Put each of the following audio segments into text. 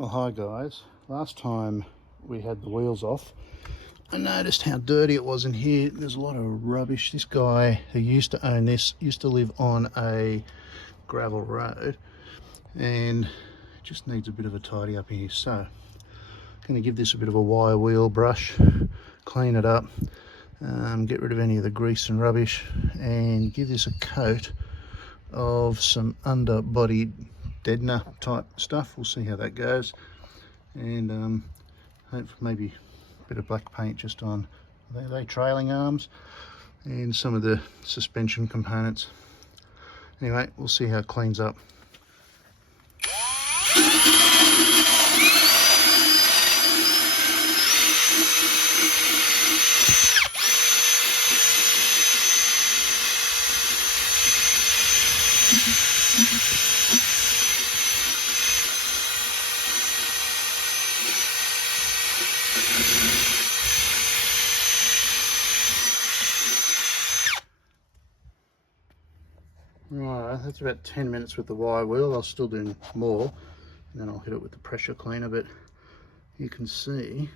Well, hi guys. Last time we had the wheels off, I noticed how dirty it was in here. There's a lot of rubbish. This guy who used to own this used to live on a gravel road and it just needs a bit of a tidy up here. So I'm going to give this a bit of a wire wheel brush, clean it up, get rid of any of the grease and rubbish, and give this a coat of some underbody deadener type stuff. We'll see how that goes, and hopefully maybe a bit of black paint just on the trailing arms and some of the suspension components. Anyway, we'll see how it cleans up. Right, that's about 10 minutes with the wire wheel. I'll still do more, and then I'll hit it with the pressure cleaner. But you can see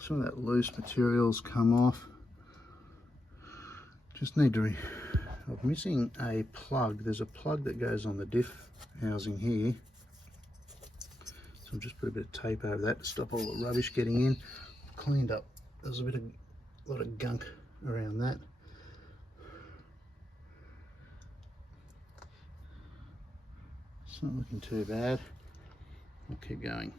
some of that loose material's come off. Just need to I'm missing a plug. There's a plug that goes on the diff housing here, so I'll just put a bit of tape over that to stop all the rubbish getting in. Cleaned up, there's a lot of gunk around that. It's not looking too bad. I'll keep going.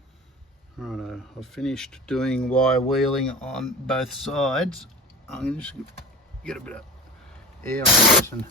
Righto, I've finished doing wire wheeling on both sides. I'm going to just get a bit of air on this and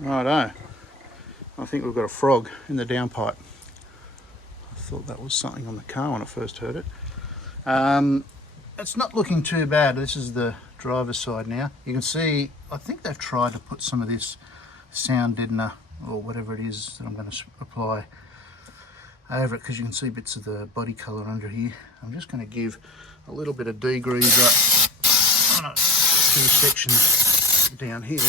righto, I think we've got a frog in the downpipe. I thought that was something on the car when I first heard it. It's not looking too bad. This is the driver's side now. You can see, I think they've tried to put some of this sound deadener or whatever it is that I'm going to apply over it, because you can see bits of the body colour under here. I'm just going to give a little bit of degrease up on a few sections down here.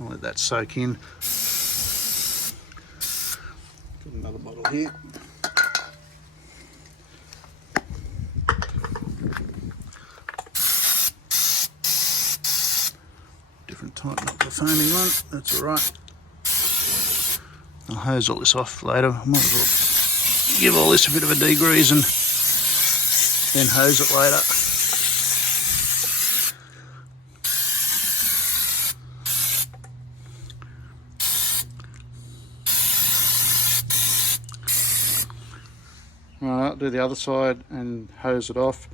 I'll let that soak in. Got another bottle here. Different type, not the foamy one. That's all right. I'll hose all this off later. I might as well give all this a bit of a degrease and then hose it later. Right, I'll do the other side and hose it off.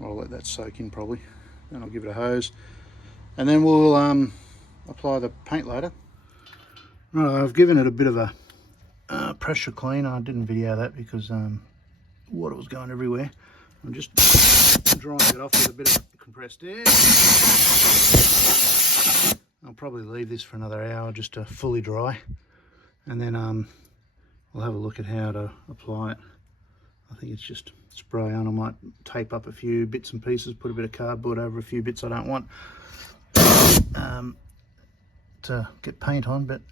I'll let that soak in probably. Then I'll give it a hose. And then we'll apply the paint later. Right, I've given it a bit of a pressure clean. I didn't video that because water was going everywhere. I'm just drying it off with a bit of compressed air. I'll probably leave this for another hour just to fully dry. And then we'll have a look at how to apply it. I think it's just spray on. I might tape up a few bits and pieces, put a bit of cardboard over a few bits I don't want to get paint on, but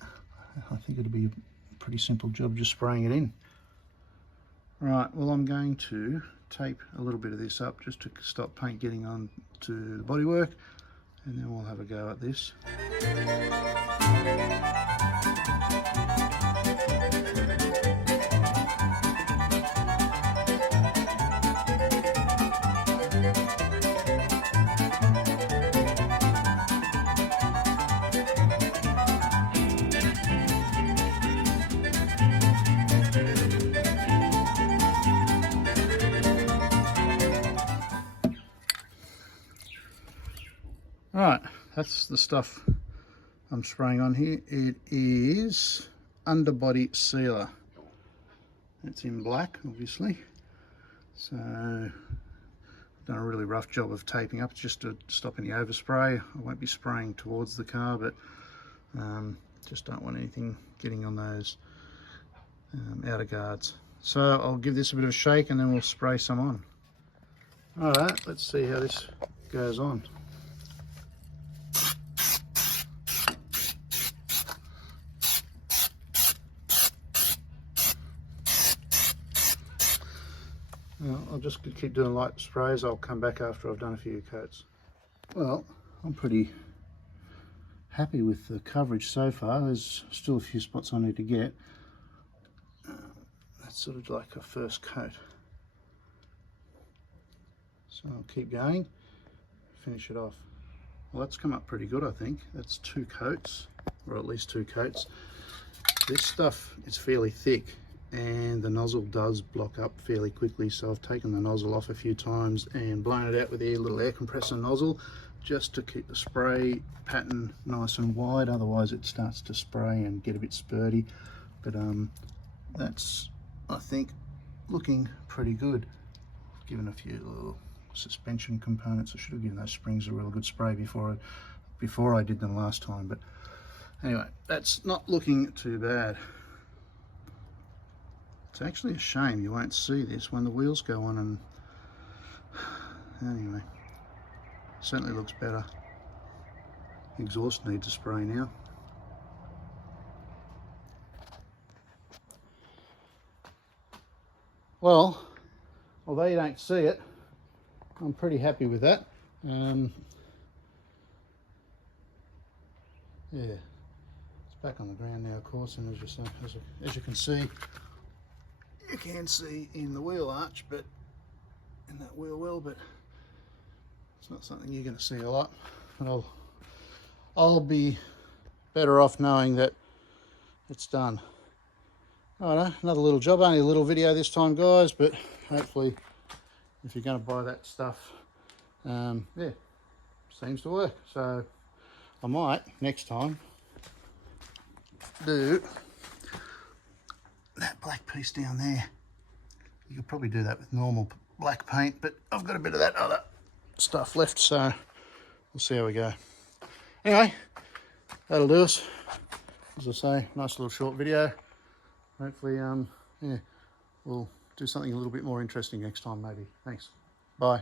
I think it'll be a pretty simple job just spraying it in. Right, well, I'm going to tape a little bit of this up just to stop paint getting on to the bodywork, and then we'll have a go at this. Right, that's the stuff I'm spraying on here. It is underbody sealer. It's in black, obviously. So I've done a really rough job of taping up just to stop any overspray. I won't be spraying towards the car, but just don't want anything getting on those outer guards. So I'll give this a bit of a shake and then we'll spray some on. All right, let's see how this goes on. Well, I'll just keep doing light sprays. I'll come back after I've done a few coats. Well, I'm pretty happy with the coverage so far. There's still a few spots I need to get. That's sort of like a first coat. So I'll keep going, finish it off. Well, that's come up pretty good, I think. That's 2 coats, or at least 2 coats. This stuff is fairly thick and the nozzle does block up fairly quickly, so I've taken the nozzle off a few times and blown it out with a little air compressor nozzle just to keep the spray pattern nice and wide, otherwise it starts to spray and get a bit spurty. But that's, I think, looking pretty good. Given a few little suspension components. I should have given those springs a real good spray before I did them last time, but anyway, that's not looking too bad. It's actually a shame you won't see this when the wheels go on, and anyway, certainly looks better. Exhaust needs a spray now. Well, although you don't see it, I'm pretty happy with that. Yeah, it's back on the ground now, of course, and as you can see, you can see in the wheel arch, but in that wheel well, but it's not something you're going to see a lot. But I'll be better off knowing that it's done. Alright, another little job, only a little video this time, guys, but hopefully if you're going to buy that stuff, yeah, seems to work. So I might next time do that black piece down there. You could probably do that with normal black paint, but I've got a bit of that other stuff left, so we'll see how we go. Anyway, that'll do us. As I say, nice little short video. Hopefully, yeah, we'll do something a little bit more interesting next time, maybe. Thanks. Bye.